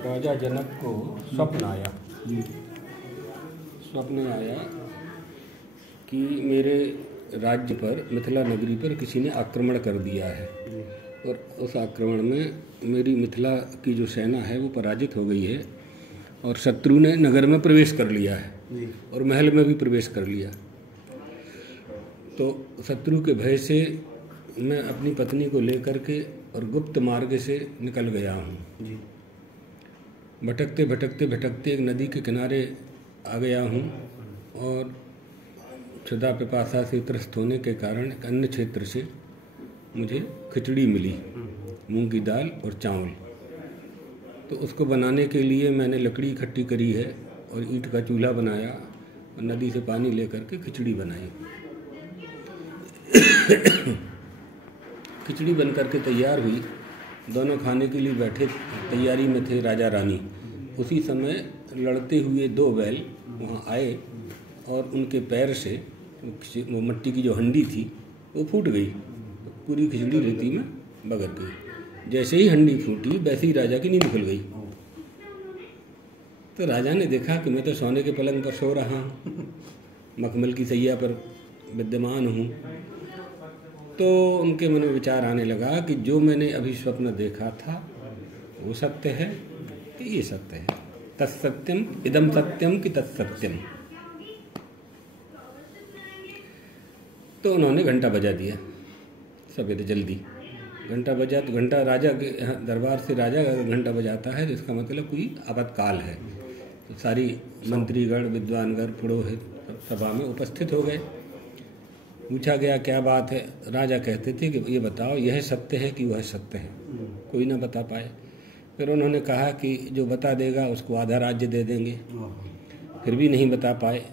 राजा जनक को स्वप्न आया। स्वप्न आया कि मेरे राज्य पर, मिथिला नगरी पर किसी ने आक्रमण कर दिया है और उस आक्रमण में मेरी मिथिला की जो सेना है वो पराजित हो गई है और शत्रु ने नगर में प्रवेश कर लिया है और महल में भी प्रवेश कर लिया। तो शत्रु के भय से मैं अपनी पत्नी को लेकर के और गुप्त मार्ग से निकल गया हूँ। भटकते भटकते भटकते एक नदी के किनारे आ गया हूँ और क्षुधा पिपासा से त्रस्त होने के कारण एक अन्य क्षेत्र से मुझे खिचड़ी मिली, मूंग की दाल और चावल। तो उसको बनाने के लिए मैंने लकड़ी इकट्ठी करी है और ईंट का चूल्हा बनाया और नदी से पानी लेकर के खिचड़ी बनाई। खिचड़ी बन करके तैयार हुई, दोनों खाने के लिए बैठे तैयारी में थे राजा रानी। उसी समय लड़ते हुए दो बैल वहाँ आए और उनके पैर से वो मिट्टी की जो हंडी थी वो फूट गई, पूरी खिचड़ी रेती में बगर गई। जैसे ही हंडी फूटी वैसे ही राजा की नींद खुल गई। तो राजा ने देखा कि मैं तो सोने के पलंग पर सो रहा हूँ, मखमल की सैया पर विद्यमान हूँ। तो उनके मन में विचार आने लगा कि जो मैंने अभी स्वप्न देखा था वो सत्य है कि ये सत्य है। तत्सत्यम इदम सत्यम कि तत्सत्यम। तो उन्होंने घंटा बजा दिया सवेरे जल्दी। घंटा बजा तो घंटा राजा के दरबार से राजा का घंटा बजाता है तो इसका मतलब कोई आपातकाल है। तो सारी मंत्रीगण, विद्वानगण, पुरोहित सभा में उपस्थित हो गए। पूछा गया क्या बात है। राजा कहते थे कि ये बताओ यह सत्य है कि वह सत्य है। कोई ना बता पाए। फिर उन्होंने कहा कि जो बता देगा उसको आधा राज्य दे देंगे। फिर भी नहीं बता पाए।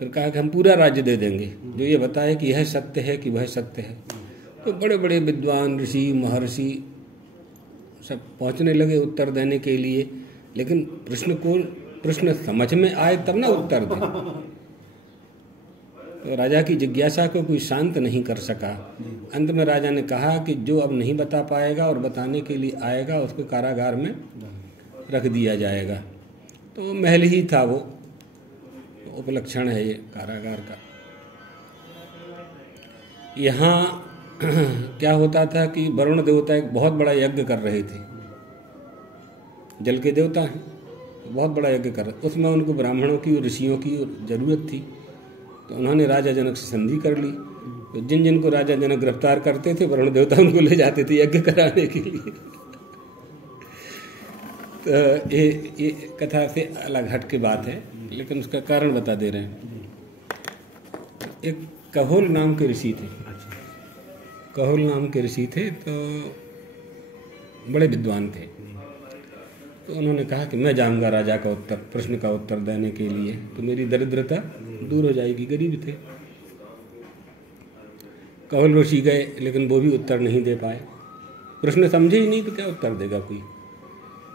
फिर कहा कि हम पूरा राज्य दे देंगे जो ये बताए कि यह सत्य है कि वह सत्य है। तो बड़े बड़े विद्वान, ऋषि, महर्षि सब पहुंचने लगे उत्तर देने के लिए, लेकिन प्रश्न समझ में आए तब ना उत्तर दे। तो राजा की जिज्ञासा को कोई शांत नहीं कर सका। अंत में राजा ने कहा कि जो अब नहीं बता पाएगा और बताने के लिए आएगा उसको कारागार में रख दिया जाएगा। तो महल ही था वो, उपलक्षण है ये कारागार का। यहाँ क्या होता था कि वरुण देवता एक बहुत बड़ा यज्ञ कर रहे थे। जल के देवता हैं, बहुत बड़ा यज्ञ कर रहे। उसमें उनको ब्राह्मणों की और ऋषियों की जरूरत थी। तो उन्होंने राजा जनक से संधि कर ली। तो जिन जिन को राजा जनक गिरफ्तार करते थे वरुण देवता उनको ले जाते थे यज्ञ कराने के लिए। तो ये कथा से अलग हट की बात है, लेकिन उसका कारण बता दे रहे हैं। एक कहोल नाम के ऋषि थे। कहोल नाम के ऋषि थे तो बड़े विद्वान थे। तो उन्होंने कहा कि मैं जाऊंगा राजा का प्रश्न का उत्तर देने के लिए, तो मेरी दरिद्रता दूर हो जाएगी। गरीब थे। कहोल ऋषि गए, लेकिन वो भी उत्तर नहीं दे पाए। प्रश्न समझे ही नहीं तो क्या उत्तर देगा कोई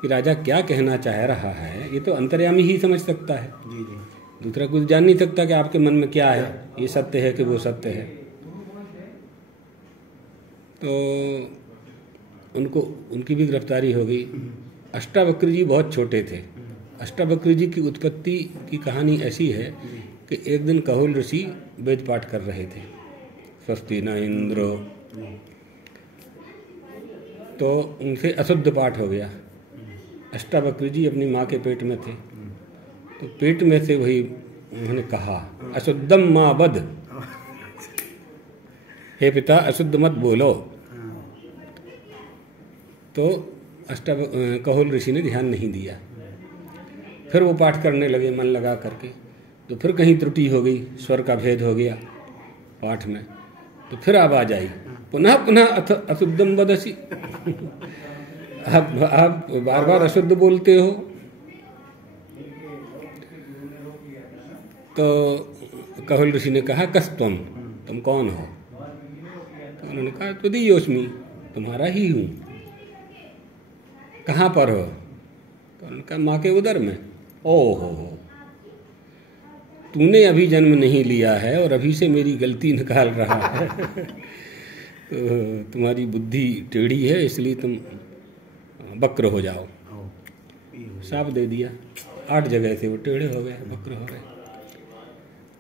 कि राजा क्या कहना चाह रहा है। ये तो अंतर्यामी ही समझ सकता है। दूसरा कुछ जान नहीं सकता कि आपके मन में क्या है, ये सत्य है कि वो सत्य है। तो उनकी भी गिरफ्तारी हो गई। अष्टावक्र जी बहुत छोटे थे। अष्टावक्र जी की उत्पत्ति की कहानी ऐसी है कि एक दिन कहोल ऋषि वेद पाठ कर रहे थे, स्वस्ति न इंद्रो। तो उनसे अशुद्ध पाठ हो गया। अष्टावक्र जी अपनी माँ के पेट में थे, तो पेट में से वही उन्होंने कहा अशुद्धम माँ वद, हे पिता अशुद्ध मत बोलो। तो कहोल ऋषि ने ध्यान नहीं दिया। फिर वो पाठ करने लगे मन लगा करके। तो फिर कहीं त्रुटि हो गई, स्वर का भेद हो गया पाठ में। तो फिर आवाज आई पुनः पुनः अशुद्धम वदसि। आप बार बार अशुद्ध बोलते हो। तो कहोल ऋषि ने कहा कस तुम कौन हो। तो उन्होंने कहा त्वदीयोस्मि, तुम्हारा ही हूँ। कहाँ पर हो। तो उन्होंने कहा माँ के उदर में। ओहो, तूने अभी जन्म नहीं लिया है और अभी से मेरी गलती निकाल रहा है। तो तुम्हारी बुद्धि टेढ़ी है, इसलिए तुम वक्र हो जाओ। साफ दे दिया। 8 जगह से वो टेढ़े हो गए, वक्र हो गए।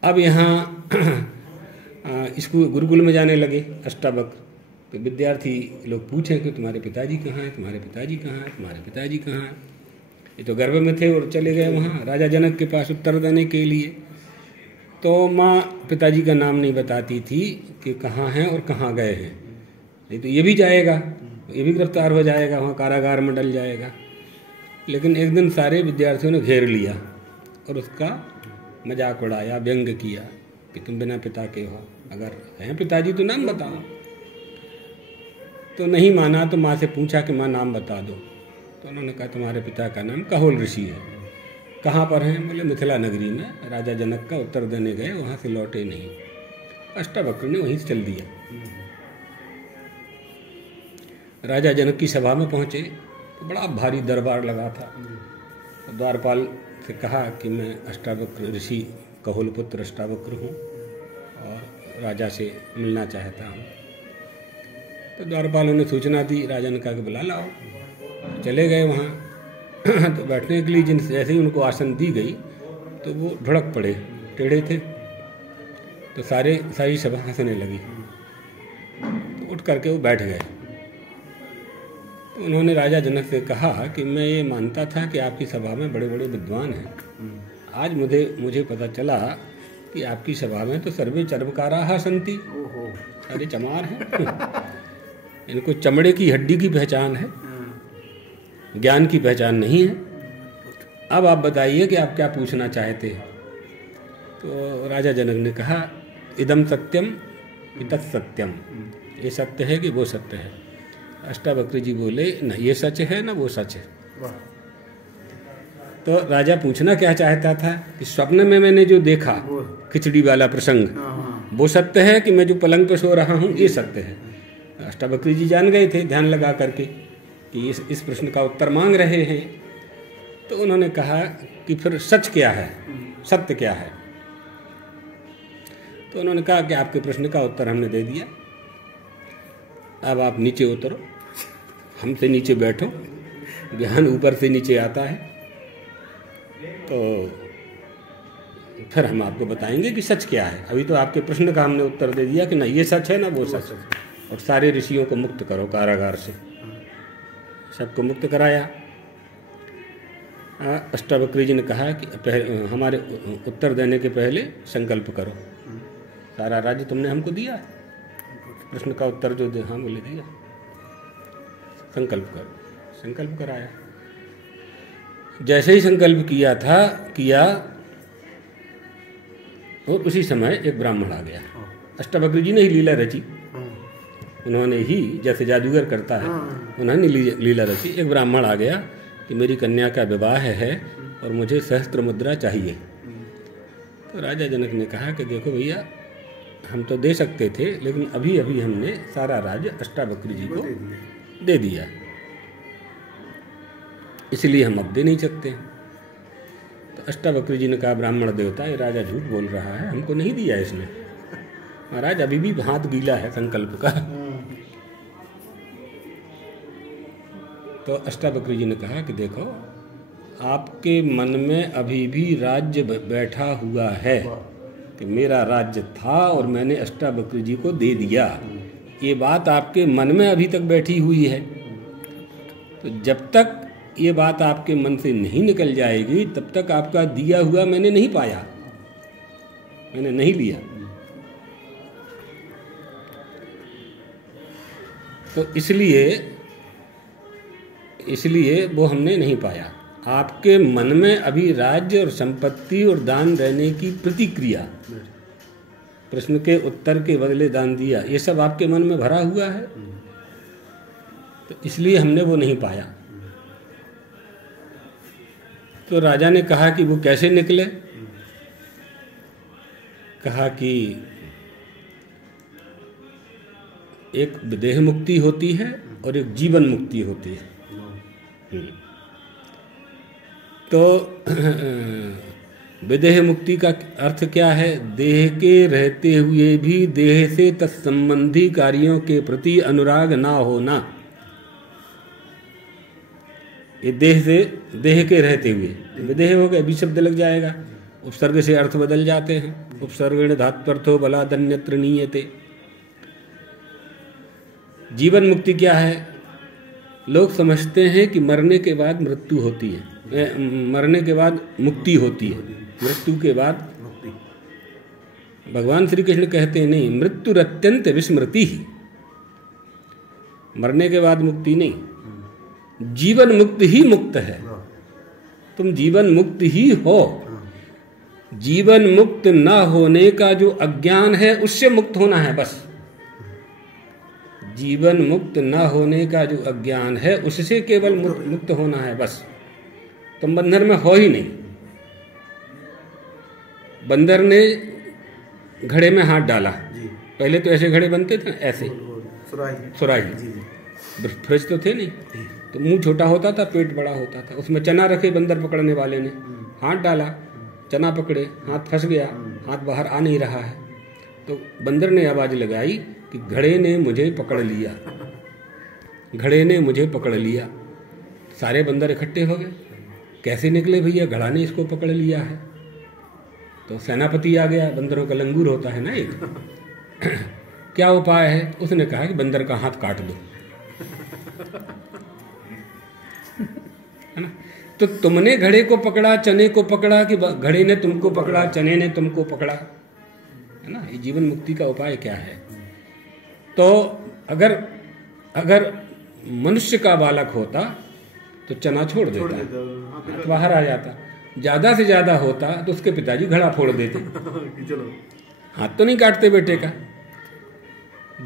अब यहाँ स्कूल गुरुकुल में जाने लगे अष्टावक्र। तो विद्यार्थी लोग पूछें कि तुम्हारे पिताजी कहाँ हैं, तुम्हारे पिताजी कहाँ हैं, तुम्हारे पिताजी कहाँ हैं। ये तो गर्भ में थे और चले गए वहाँ राजा जनक के पास उत्तर देने के लिए। तो माँ पिताजी का नाम नहीं बताती थी कि कहाँ हैं और कहाँ गए हैं, नहीं तो ये भी जाएगा, ये भी गिरफ्तार हो जाएगा, वहाँ कारागार में डल जाएगा। लेकिन एक दिन सारे विद्यार्थियों ने घेर लिया और उसका मजाक उड़ाया, व्यंग किया कि तुम बिना पिता के हो, अगर हैं पिताजी तो नाम बताओ। तो नहीं माना, तो माँ से पूछा कि माँ नाम बता दो। तो उन्होंने कहा तुम्हारे पिता का नाम कहोल ऋषि है। कहाँ पर हैं? बोले मिथिला नगरी में, राजा जनक का उत्तर देने गए, वहाँ से लौटे नहीं। अष्टावक्र ने वहीं से चल दिया। राजा जनक की सभा में पहुँचे तो बड़ा भारी दरबार लगा था। द्वारपाल से कहा कि मैं अष्टावक्र ऋषि कहोल पुत्र अष्टावक्र हूँ और राजा से मिलना चाहता हूँ। तो द्वारपालों ने सूचना दी, राजा ने कहा कि बुला लाओ। चले गए वहाँ। तो बैठने के लिए जैसे ही उनको आसन दी गई तो वो ढुड़क पड़े, टेढ़े थे। तो सारी सभा हंसने लगी। तो उठ करके वो बैठ गए। तो उन्होंने राजा जनक से कहा कि मैं ये मानता था कि आपकी सभा में बड़े बड़े विद्वान हैं, आज मुझे पता चला कि आपकी सभा में तो सर्वे चर्मकाराः सन्ति, सारे चमार हैं। इनको चमड़े की हड्डी की पहचान है, ज्ञान की पहचान नहीं है। अब आप बताइए कि आप क्या पूछना चाहते हैं। तो राजा जनक ने कहा इदम सत्यम इतत् सत्यम, ये सत्य है कि वो सत्य है। अष्टावक्र जी बोले न ये सच है न वो सच है। तो राजा पूछना क्या चाहता था कि स्वप्न में मैंने जो देखा खिचड़ी वाला प्रसंग, वो सत्य है कि मैं जो पलंग पे सो रहा हूँ ये सत्य है। अष्टावक्र जी जान गए थे ध्यान लगा करके कि इस प्रश्न का उत्तर मांग रहे हैं। तो उन्होंने कहा कि फिर सच क्या है, सत्य क्या है। तो उन्होंने कहा कि आपके प्रश्न का उत्तर हमने दे दिया, अब आप नीचे उतरो, हमसे नीचे बैठो, ज्ञान ऊपर से नीचे आता है, तो फिर हम आपको बताएंगे कि सच क्या है। अभी तो आपके प्रश्न का हमने उत्तर दे दिया कि ना ये सच है ना वो सच है। और सारे ऋषियों को मुक्त करो कारागार से, सबको मुक्त कराया। अष्टावक्र जी ने कहा कि हमारे उत्तर देने के पहले संकल्प करो, सारा राज्य तुमने हमको दिया, प्रश्न का उत्तर जो दे, हाँ बोले दिया, संकल्प करो। संकल्प कराया। जैसे ही संकल्प किया और उसी समय एक ब्राह्मण आ गया। अष्टावक्र जी ने ही लीला रची, उन्होंने ही जैसे जादूगर करता है उन्होंने लीला रची। एक ब्राह्मण आ गया कि मेरी कन्या का विवाह है और मुझे सहस्त्र मुद्रा चाहिए। तो राजा जनक ने कहा कि देखो भैया, हम तो दे सकते थे, लेकिन अभी अभी हमने सारा राज्य अष्टावक्र जी को दे दिया, इसलिए हम अब दे नहीं सकते। तो अष्टावक्र जी ने कहा ब्राह्मण देवता, ये राजा झूठ बोल रहा है, हमको नहीं दिया इसने। महाराज अभी भी हाथ गीला है संकल्प का। तो अष्टावक्र जी ने कहा कि देखो, आपके मन में अभी भी राज्य बैठा हुआ है कि मेरा राज्य था और मैंने अष्टावक्र जी को दे दिया, ये बात आपके मन में अभी तक बैठी हुई है। तो जब तक ये बात आपके मन से नहीं निकल जाएगी तब तक आपका दिया हुआ मैंने नहीं पाया, मैंने नहीं लिया। तो इसलिए वो हमने नहीं पाया। आपके मन में अभी राज्य और संपत्ति और दान देने की प्रतिक्रिया, प्रश्न के उत्तर के बदले दान दिया, ये सब आपके मन में भरा हुआ है, तो इसलिए हमने वो नहीं पाया। तो राजा ने कहा कि वो कैसे निकले। कहा कि एक देह मुक्ति होती है और एक जीवन मुक्ति होती है। तो विदेह मुक्ति का अर्थ क्या है? देह के रहते हुए भी देह से तत्संबंधी कार्यों के प्रति अनुराग ना होना, ये देह से, देह के रहते हुए विदेह हो गए, भी शब्द लग जाएगा। उपसर्ग से अर्थ बदल जाते हैं। उपसर्गेण धात्वर्थो बलादन्यत्र नीयते। जीवन मुक्ति क्या है? लोग समझते हैं कि मरने के बाद मृत्यु होती है, मरने के बाद मुक्ति होती है, मृत्यु के बाद मुक्ति। भगवान श्री कृष्ण कहते हैं नहीं, मृत्यु अत्यंत विस्मृति ही, मरने के बाद मुक्ति नहीं, जीवन मुक्त ही मुक्त है। तुम जीवन मुक्त ही हो। जीवन मुक्त ना होने का जो अज्ञान है उससे मुक्त होना है बस। जीवन मुक्त ना होने का जो अज्ञान है उससे केवल मुक्त होना है बस। तुम बंधन में हो ही नहीं। बंदर ने घड़े में हाथ डाला, पहले तो ऐसे घड़े बनते थे, ऐसे सुराही, फ्रिज तो थे नहीं, तो मुंह छोटा होता था, पेट बड़ा होता था, उसमें चना रखे बंदर पकड़ने वाले ने, हाथ डाला, चना पकड़े, हाथ फंस गया, हाथ बाहर आ नहीं रहा है। तो बंदर ने आवाज लगाई कि घड़े ने मुझे पकड़ लिया, घड़े ने मुझे पकड़ लिया। सारे बंदर इकट्ठे हो गए, कैसे निकले भैया, घड़ा ने इसको पकड़ लिया है। तो सेनापति आ गया, बंदरों का लंगूर होता है ना एक, क्या उपाय है? उसने कहा कि बंदर का हाथ काट दो, है ना। तो तुमने घड़े को पकड़ा, चने को पकड़ा, कि घड़े ने तुमको पकड़ा, चने ने तुमको पकड़ा, है ना। ये जीवन मुक्ति का उपाय क्या है? तो अगर मनुष्य का बालक होता तो चना छोड़ देता, हाथ बाहर आ जाता। ज्यादा से ज्यादा होता तो उसके पिताजी घड़ा फोड़ देते, हाथ तो नहीं काटते बेटे का।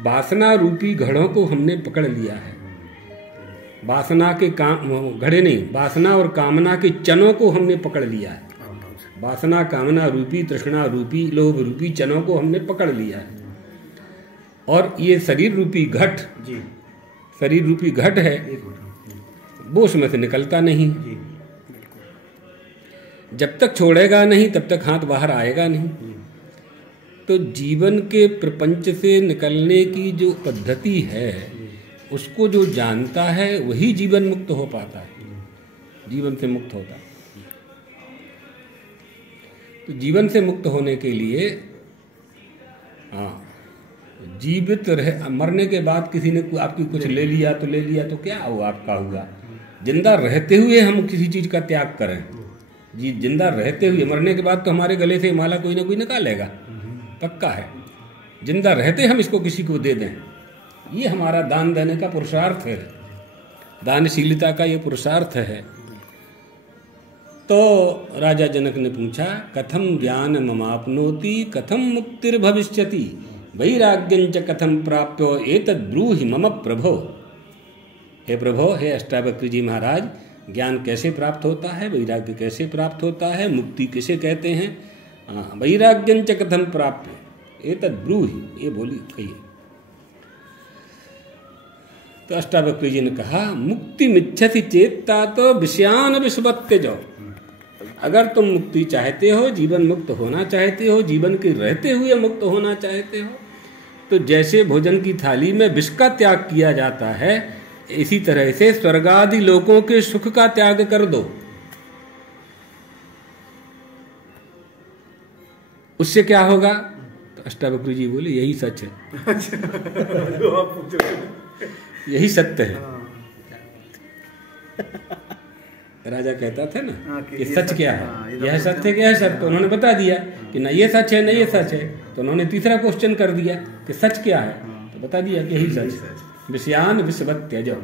वासना रूपी घड़ों को हमने पकड़ लिया है। वासना के घड़े नहीं, वासना और कामना के चनों को हमने पकड़ लिया है। वासना, कामना रूपी, तृष्णा रूपी, लोभ रूपी चनों को हमने पकड़ लिया है। और ये शरीर रूपी घट, शरीर रूपी घट है, वो उसमें से निकलता नहीं। जब तक छोड़ेगा नहीं तब तक हाथ बाहर आएगा नहीं। तो जीवन के प्रपंच से निकलने की जो पद्धति है उसको जो जानता है वही जीवन मुक्त हो पाता है, जीवन से मुक्त होता है। तो जीवन से मुक्त होने के लिए जीवित रहे, मरने के बाद किसी ने आपकी कुछ ले लिया तो ले लिया तो क्या हुआ, आपका हुआ। जिंदा रहते हुए हम किसी चीज का त्याग करें, जी जिंदा रहते हुए, मरने के बाद तो हमारे गले से माला कोई ना कोई निकालेगा, पक्का है। जिंदा रहते हम इसको किसी को दे दें, ये हमारा दान देने का पुरुषार्थ है, दानशीलता का ये पुरुषार्थ है। तो राजा जनक ने पूछा, कथम ज्ञान ममाप्नोति कथम मुक्तिर्भविष्यति वैराग्यंच कथम प्राप्यो एतद् ब्रूहि मम प्रभो। हे प्रभो, हे अष्टावक्र जी महाराज, ज्ञान कैसे प्राप्त होता है, वैराग्य कैसे प्राप्त होता है, मुक्ति किसे कहते हैं? वैराग्यंच कथम प्राप्य एतद् ब्रूहि, ये बोली कही। तो अष्टावक्र जी ने कहा, मुक्ति मिच्छति चेत्ता तो विषयान विषवत्य जाओ। अगर तुम मुक्ति चाहते हो, जीवन मुक्त होना चाहते हो, जीवन के रहते हुए मुक्त होना चाहते हो, तो जैसे भोजन की थाली में विष का त्याग किया जाता है, इसी तरह से स्वर्गादि लोकों के सुख का त्याग कर दो। उससे क्या होगा? तो अष्टावक्र जी बोले, यही सच है, यही सत्य है। राजा कहता था ना कि सच क्या है, यह सत्य क्या है सत्य, तो उन्होंने बता दिया कि ना ये सच है ना ये सच है। तो उन्होंने तीसरा क्वेश्चन कर दिया कि सच क्या है, तो बता दिया कि यही सच, विषयान विषवत्य जाओ।